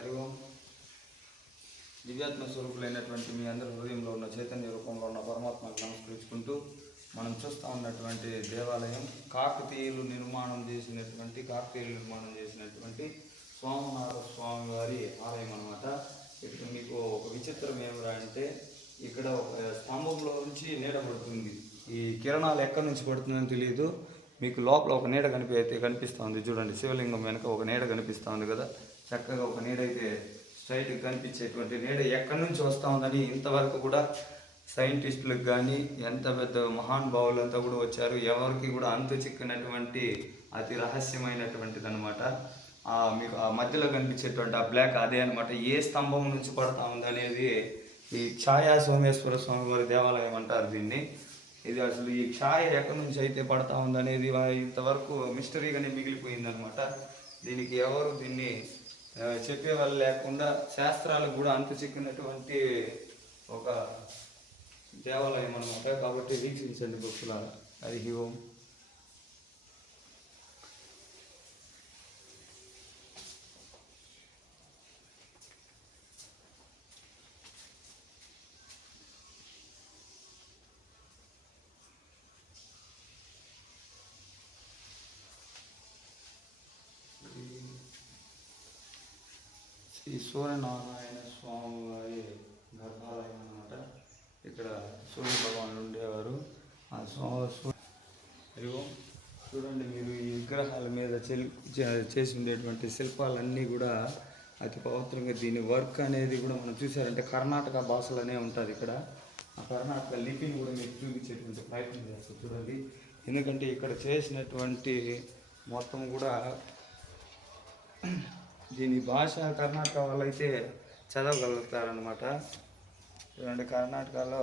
హరి ఓం. దివ్యాత్మ స్వరూపులైనటువంటి మీ అందరి హృదయంలో ఉన్న చైతన్య రూపంలో ఉన్న పరమాత్మకు నమస్కరించుకుంటూ మనం చూస్తూ ఉన్నటువంటి దేవాలయం కాకతీయులు నిర్మాణం చేసినటువంటి సోమనాథ స్వామి వారి ఆలయం అనమాట. ఇక్కడ మీకు ఒక విచిత్రం ఏమిరా అంటే, ఇక్కడ ఒక స్తంభంలో నుంచి నీడ పడుతుంది. ఈ కిరణాలు ఎక్కడి నుంచి పడుతుందని తెలియదు. మీకు లోపల ఒక నీడ కనిపిస్తూ ఉంది. చూడండి, శివలింగం వెనక ఒక నీడ కనిపిస్తూ ఉంది కదా, చక్కగా ఒక నీడ అయితే స్ట్రైట్గా కనిపించేటువంటి నీడ ఎక్కడి నుంచి వస్తూ ఉందని ఇంతవరకు కూడా సైంటిస్టులకు కానీ ఎంత పెద్ద మహానుభావులంతా కూడా వచ్చారు, ఎవరికి కూడా అంతు చిక్కినటువంటి అతి రహస్యమైనటువంటిది అనమాట. మీకు ఆ మధ్యలో కనిపించేటువంటి ఆ బ్లాక్ అదే అనమాట. ఏ స్తంభం నుంచి పడతా ఉంది అనేది ఈ ఛాయా సోమేశ్వర స్వామి వారి దేవాలయం అంటారు దీన్ని. ఇది అసలు ఈ ఛాయ ఎక్కడి నుంచి అయితే పడతా ఉందనేది ఇంతవరకు మిస్టరీగానే మిగిలిపోయిందనమాట. దీనికి ఎవరు దీన్ని చెప్పేవాళ్ళు లేకుండా శాస్త్రాలకు కూడా అంతు చిక్కినటువంటి ఒక దేవాలయం అనమాట. కాబట్టి వీక్షించండి భక్తులారా. హరి ఓం. శ్రీ సూర్యనారాయణ స్వామి వారి గర్భాలయం అనమాట. ఇక్కడ సూర్య భగవానుడు ఉండేవారు. ఆ చూడండి, మీరు ఈ విగ్రహాల మీద చేసి ఉండేటువంటి శిల్పాలన్నీ కూడా అతి పవిత్రంగా, దీని వర్క్ అనేది కూడా మనం చూసారంటే కర్ణాటక భాషలోనే ఉంటుంది. ఇక్కడ ఆ కర్ణాటక లిపిని కూడా మీకు చూపించేటువంటి ప్రయత్నం చేస్తారు. చూడండి, ఎందుకంటే ఇక్కడ చేసినటువంటి మొత్తం కూడా దీని భాష కర్ణాటక వాళ్ళైతే చదవగలుగుతారనమాట. చూడండి, కర్ణాటకలో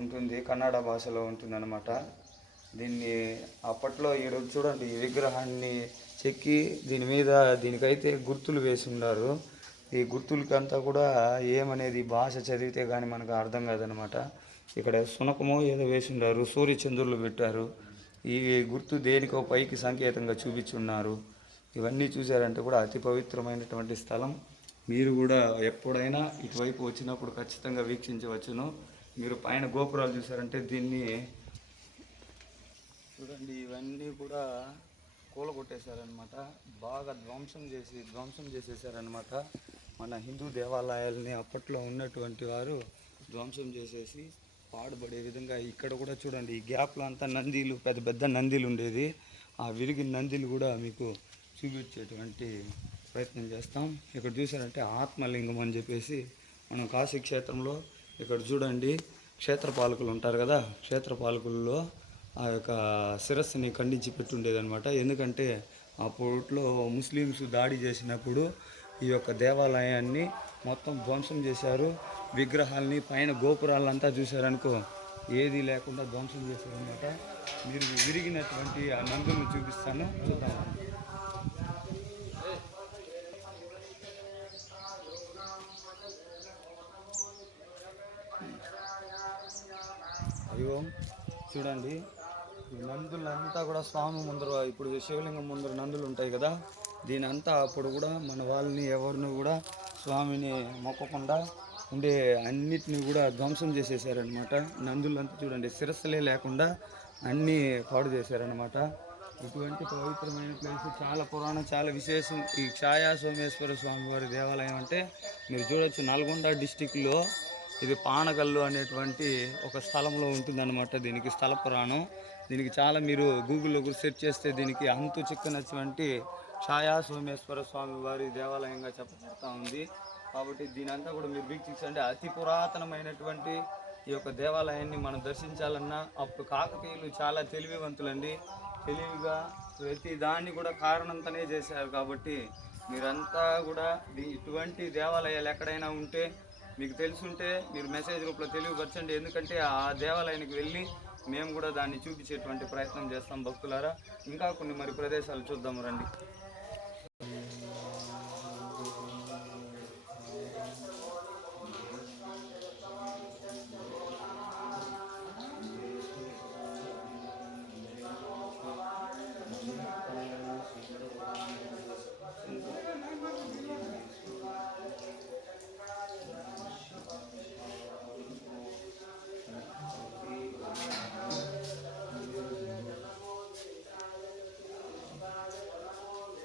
ఉంటుంది, కన్నడ భాషలో ఉంటుందన్నమాట. దీన్ని అప్పట్లో ఈరోజు చూడండి, ఈ విగ్రహాన్ని చెక్కి దీనికైతే గుర్తులు వేసి ఉన్నారు. ఈ గుర్తులకంతా కూడా ఏమనేది భాష చదివితే కానీ మనకు అర్థం కాదనమాట. ఇక్కడ సునకమో ఏదో వేసి ఉన్నారు, సూర్యచంద్రులు పెట్టారు. ఈ గుర్తు దేనికో పైకి సంకేతంగా చూపించున్నారు. ఇవన్నీ చూసారంటే కూడా అతి పవిత్రమైనటువంటి స్థలం. మీరు కూడా ఎప్పుడైనా ఇటువైపు వచ్చినప్పుడు ఖచ్చితంగా వీక్షించవచ్చును. మీరు పైన గోపురాలు చూసారంటే దీన్ని చూడండి, ఇవన్నీ కూడా కూలగొట్టేశారనమాట. బాగా ధ్వంసం చేసేసారనమాట. మన హిందూ దేవాలయాలని అప్పట్లో ఉన్నటువంటి వారు ధ్వంసం చేసేసి పాడుపడే విధంగా. ఇక్కడ కూడా చూడండి, ఈ గ్యాప్లో అంతా నందీలు, పెద్ద పెద్ద నందీలు ఉండేది. ఆ విరిగిన నందీలు కూడా మీకు చూపించేటువంటి ప్రయత్నం చేస్తాం. ఇక్కడ చూసారంటే ఆత్మలింగం అని చెప్పేసి మనం కాశీ క్షేత్రంలో ఇక్కడ చూడండి, క్షేత్రపాలకులు ఉంటారు కదా, క్షేత్రపాలకుల్లో ఆ యొక్క శిరస్సుని ఖండించి పెట్టుండేదనమాట. ఎందుకంటే అప్పట్లో ముస్లిమ్స్ దాడి చేసినప్పుడు ఈ యొక్క దేవాలయాన్ని మొత్తం ధ్వంసం చేశారు. విగ్రహాలని పైన గోపురాలంతా చూశారనుకో ఏది లేకుండా ధ్వంసం చేశారనమాట. మీరు విరిగినటువంటి ఆ నందులను చూపిస్తాను, చూద్దాం. అయ్యో చూడండి, ఈ నందులంతా కూడా స్వామి ముందర, ఇప్పుడు శివలింగం ముందర నందులు ఉంటాయి కదా, దీని అంతా అప్పుడు కూడా మన వాళ్ళని ఎవరిని కూడా స్వామిని మొక్కకుండా ఉండే అన్నిటిని కూడా ధ్వంసం చేసేసారనమాట. నందులంతా చూడండి, శిరస్సులే లేకుండా అన్నీ పాడు చేశారనమాట. ఇటువంటి పవిత్రమైన ప్లేస్, చాలా పురాణం, చాలా విశేషం ఈ ఛాయా సోమేశ్వర స్వామి వారి దేవాలయం. అంటే మీరు చూడొచ్చు, నల్గొండ డిస్టిక్లో ఇది పానగల్లు అనేటువంటి ఒక స్థలంలో ఉంటుందన్నమాట. దీనికి స్థల పురాణం. దీనికి చాలా మీరు గూగుల్లో కూడా సెర్చ్ చేస్తే దీనికి అంతు చిక్కనటువంటి ఛాయా సోమేశ్వర స్వామి వారి దేవాలయంగా చెప్పబడతా ఉంది. కాబట్టి దీని అంతా కూడా మీరు వీక్షించండి. అతి పురాతనమైనటువంటి ఈ యొక్క దేవాలయాన్ని మనం దర్శించాలన్నా అప్పుడు కాకతీయులు చాలా తెలివివంతులండి. తెలివిగా ప్రతి దాన్ని కూడా కారణంతోనే చేశారు. కాబట్టి మీరంతా కూడా ఇటువంటి దేవాలయాలు ఎక్కడైనా ఉంటే మీకు తెలుసుంటే మీరు మెసేజ్ రూపంలో తెలియపరచండి. ఎందుకంటే ఆ దేవాలయానికి వెళ్ళి మేము కూడా దాన్ని చూపించేటువంటి ప్రయత్నం చేస్తాం భక్తులారా. ఇంకా కొన్ని మరి ప్రదేశాలు చూద్దాము రండి.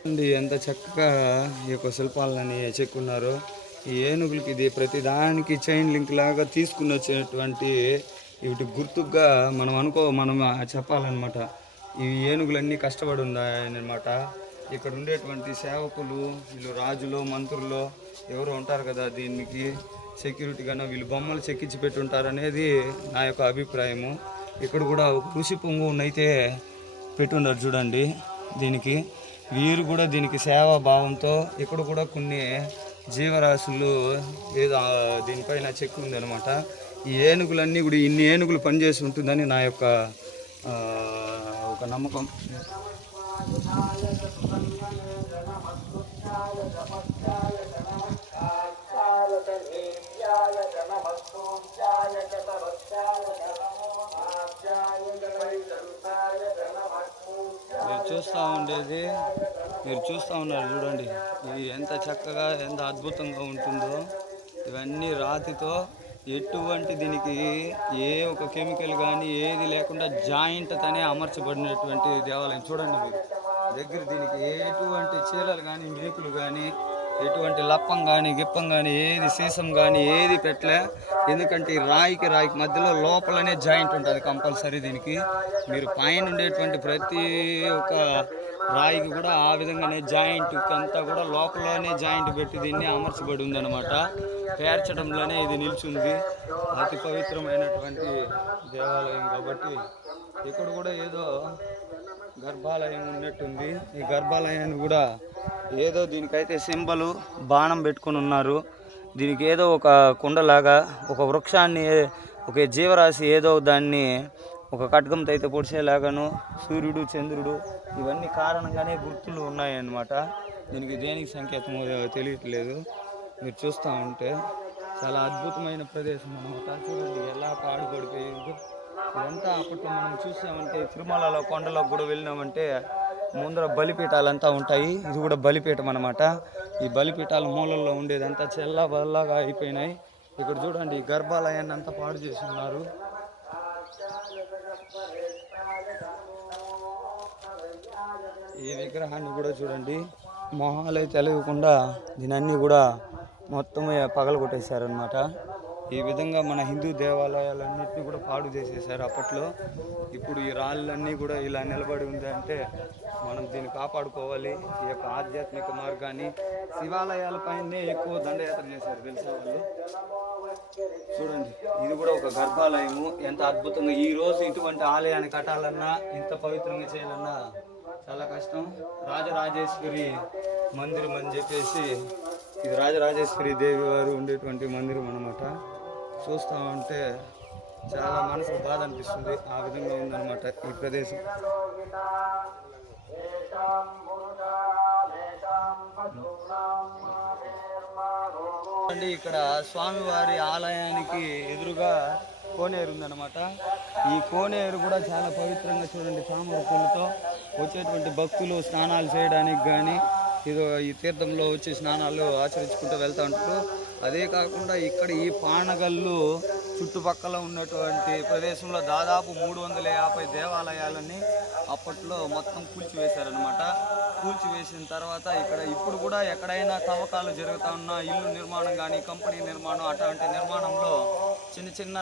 ఎంత చక్కగా ఈ యొక్క శిల్పాలని చెక్కున్నారు. ఈ ఏనుగులకి ఇది ప్రతి దానికి చైన్ లింక్ లాగా తీసుకుని వచ్చేటువంటి వీటి గుర్తుగా మనం చెప్పాలన్నమాట. ఈ ఏనుగులన్నీ కష్టపడి ఉన్నాయన్నమాట. ఇక్కడ ఉండేటువంటి సేవకులు, వీళ్ళు రాజులు, మంత్రులు ఎవరు ఉంటారు కదా, దీనికి సెక్యూరిటీగానే వీళ్ళు బొమ్మలు చెక్కించి పెట్టుంటారనేది నా యొక్క అభిప్రాయము. ఇక్కడ కూడా కృషి పొంగునైతే పెట్టున్నారు చూడండి. దీనికి వీరు కూడా దీనికి సేవా భావంతో ఇక్కడ కూడా కొన్ని జీవరాశులు ఏదో దీనిపైన చెక్కు ఉందన్నమాట. ఈ ఏనుగులన్నీ కూడా ఇన్ని ఏనుగులు పనిచేసి ఉంటుందని నా యొక్క ఒక నమ్మకం. మీరు చూస్తూ ఉన్నారు చూడండి, ఇది ఎంత చక్కగా ఎంత అద్భుతంగా ఉంటుందో. ఇవన్నీ రాతితో ఎటువంటి దీనికి ఏ ఒక కెమికల్ కానీ ఏది లేకుండా జాయింట్ తనే అమర్చబడినటువంటి దేవాలయం చూడండి. మీరు దగ్గర దీనికి ఎటువంటి చీలలు కానీ మేకులు కానీ ఎటువంటి లప్పం కానీ గిప్పం కానీ ఏది సీసం కానీ ఏది పెట్టలే. ఎందుకంటే ఈ రాయికి మధ్యలో లోపలనే జాయింట్ ఉంటుంది కంపల్సరీ. దీనికి మీరు పైన ఉండేటువంటి ప్రతి ఒక్క రాయికి కూడా ఆ విధంగానే జాయింట్ అంతా కూడా లోపలనే జాయింట్ పెట్టి దీన్ని అమర్చబడి ఉందన్నమాట. పేర్చడంలోనే ఇది నిల్చుంది. అతి పవిత్రమైనటువంటి దేవాలయం కాబట్టి ఇక్కడ కూడా ఏదో గర్భాలయం ఉన్నట్టుంది. ఈ గర్భాలయాన్ని కూడా ఏదో దీనికైతే సింబలు బాణం పెట్టుకుని ఉన్నారు. దీనికి ఏదో ఒక కుండలాగా ఒక వృక్షాన్ని ఒక జీవరాశి ఏదో దాన్ని ఒక ఖడ్గంతో అయితే పొడిచేలాగాను సూర్యుడు చంద్రుడు ఇవన్నీ కారణంగానే గుర్తులు ఉన్నాయన్నమాట. దీనికి దేనికి సంకేతం తెలియట్లేదు. మీరు చూస్తూ ఉంటే చాలా అద్భుతమైన ప్రదేశం అన్నమాట. చూడండి ఎలా పాడుపడిపోయింది. ఇదంతా అప్పట్లో మనం చూసామంటే తిరుమలలో కొండలకు కూడా వెళ్ళినామంటే ముందర బలిపీఠాలంతా ఉంటాయి. ఇది కూడా బలిపీఠం అన్నమాట. ఈ బలిపీఠాల మూలల్లో ఉండేదంతా చెల్లబల్లగా అయిపోయినాయి. ఇక్కడ చూడండి ఈ గర్భాలయాన్ని అంతా పాడు చేసి ఉన్నారు. ఈ విగ్రహాన్ని కూడా చూడండి, మొహాలు తెలియకుండా దీనన్నీ కూడా మొత్తం పగలగొట్టేశారనమాట. ఈ విధంగా మన హిందూ దేవాలయాలన్నింటినీ కూడా పాడు చేసేసారు అప్పట్లో. ఇప్పుడు ఈ రాళ్ళన్నీ కూడా ఇలా నిలబడి ఉంది అంటే మనం దీన్ని కాపాడుకోవాలి. ఈ యొక్క ఆధ్యాత్మిక మార్గాన్ని శివాలయాలపైనే ఎక్కువ దండయాత్ర చేశారు తెలుసా వాళ్ళు. చూడండి ఇది కూడా ఒక గర్భాలయము. ఎంత అద్భుతంగా ఈ రోజు ఇటువంటి ఆలయాన్ని కట్టాలన్నా ఇంత పవిత్రంగా చేయాలన్నా చాలా కష్టం. రాజరాజేశ్వరి మందిరం అని చెప్పేసి ఇది రాజరాజేశ్వరి దేవి వారు ఉండేటువంటి మందిరం అన్నమాట. చూస్తూ ఉంటే చాలా మనసుకు బాధ అనిపిస్తుంది. ఆ విధంగా ఉందన్నమాట ఈ ప్రదేశం. ఇక్కడ స్వామివారి ఆలయానికి ఎదురుగా కోనేరు ఉందన్నమాట. ఈ కోనేరు కూడా చాలా పవిత్రంగా చూడండి, తామర పూలతో వచ్చేటువంటి భక్తులు స్నానాలు చేయడానికి కానీ ఈ తీర్థంలో వచ్చి స్నానాలు ఆచరించుకుంటూ వెళ్తూ ఉంటారు. అదే కాకుండా ఇక్కడ ఈ పానగల్లు చుట్టుపక్కల ఉన్నటువంటి ప్రదేశంలో దాదాపు 350 దేవాలయాలని అప్పట్లో మొత్తం కూల్చివేశారనమాట. కూల్చివేసిన తర్వాత ఇక్కడ ఇప్పుడు కూడా ఎక్కడైనా తవ్వకాలు జరుగుతూ ఉన్నా ఇల్లు నిర్మాణం కానీ కంపెనీ నిర్మాణం అటువంటి నిర్మాణంలో చిన్న చిన్న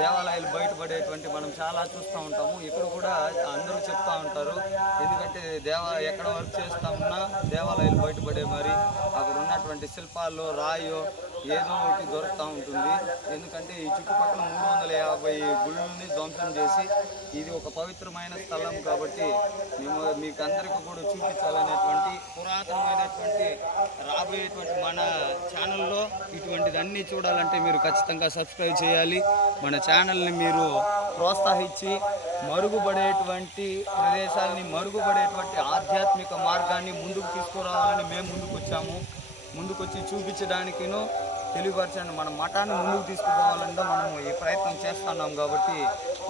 దేవాలయాలు బయటపడేటువంటి మనం చాలా చూస్తూ ఉంటాము. ఇక్కడ కూడా అందరూ చెప్తూ ఉంటారు. ఎందుకంటే ఎక్కడ వర్క్ చేస్తూ ఉన్నా దేవాలయాలు బయటపడే మరి అక్కడ ఉన్నటువంటి శిల్పాలు రాయో ఏదో ఒకటి దొరుకుతూ ఉంటుంది. ఎందుకంటే ఈ చుట్టుపక్కల 350 గుళ్ళని ధ్వంసం చేసి ఇది ఒక పవిత్రమైన స్థలం కాబట్టి మేము మీకు అందరికీ కూడా చూపించాలనేటువంటి పురాతనమైనటువంటి రాబోయేటువంటి మన ఛానల్లో ఇటువంటిది అన్నీ చూడాలంటే మీరు ఖచ్చితంగా సబ్స్క్రైబ్ చేయాలి. మన ఛానల్ని మీరు ప్రోత్సహించి మరుగుపడేటువంటి ప్రదేశాలని మరుగుపడేటువంటి ఆధ్యాత్మిక మార్గాన్ని ముందుకు తీసుకురావాలని మేము ముందుకొచ్చి చూపించడానికినో తెలియపరచండి. మన మఠాన్ని ముందుకు తీసుకుపోవాలంటే మనం ఈ ప్రయత్నం చేస్తున్నాం కాబట్టి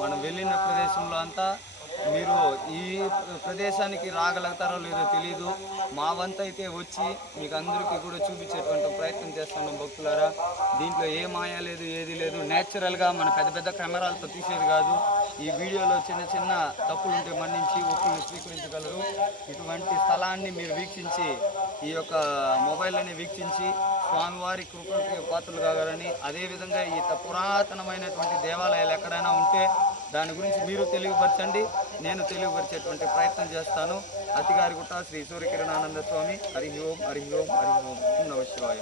మనం వెళ్ళిన ప్రదేశంలో అంతా మీరు ఈ ప్రదేశానికి రాగలుగుతారో లేదో తెలియదు. మా వంతు అయితే వచ్చి మీకు అందరికీ కూడా చూపించేటువంటి ప్రయత్నం చేస్తున్నాం భక్తులారా. దీంట్లో ఏ మాయా లేదు, ఏది లేదు. నేచురల్గా మన పెద్ద పెద్ద కెమెరాలతో తీసేది కాదు. ఈ వీడియోలో చిన్న చిన్న తప్పులుంటే మన్నించి ఒప్పులు స్వీకరించగలరు. ఇటువంటి స్థలాన్ని మీరు వీక్షించి ఈ యొక్క మొబైల్ని వీక్షించి స్వామివారి కృపకి పాత్రలు కాగలని, అదేవిధంగా ఈ పురాతనమైనటువంటి దేవాలయాలు ఎక్కడైనా ఉంటే దాని గురించి మీరు తెలియపరచండి, నేను తెలియపరిచేటువంటి ప్రయత్నం చేస్తాను. అతిగారిగుట్ట శ్రీ సూర్యకిరణానంద స్వామి. హరి ఓం, హరి ఓం, హరి ఓం. నమ శివాయ.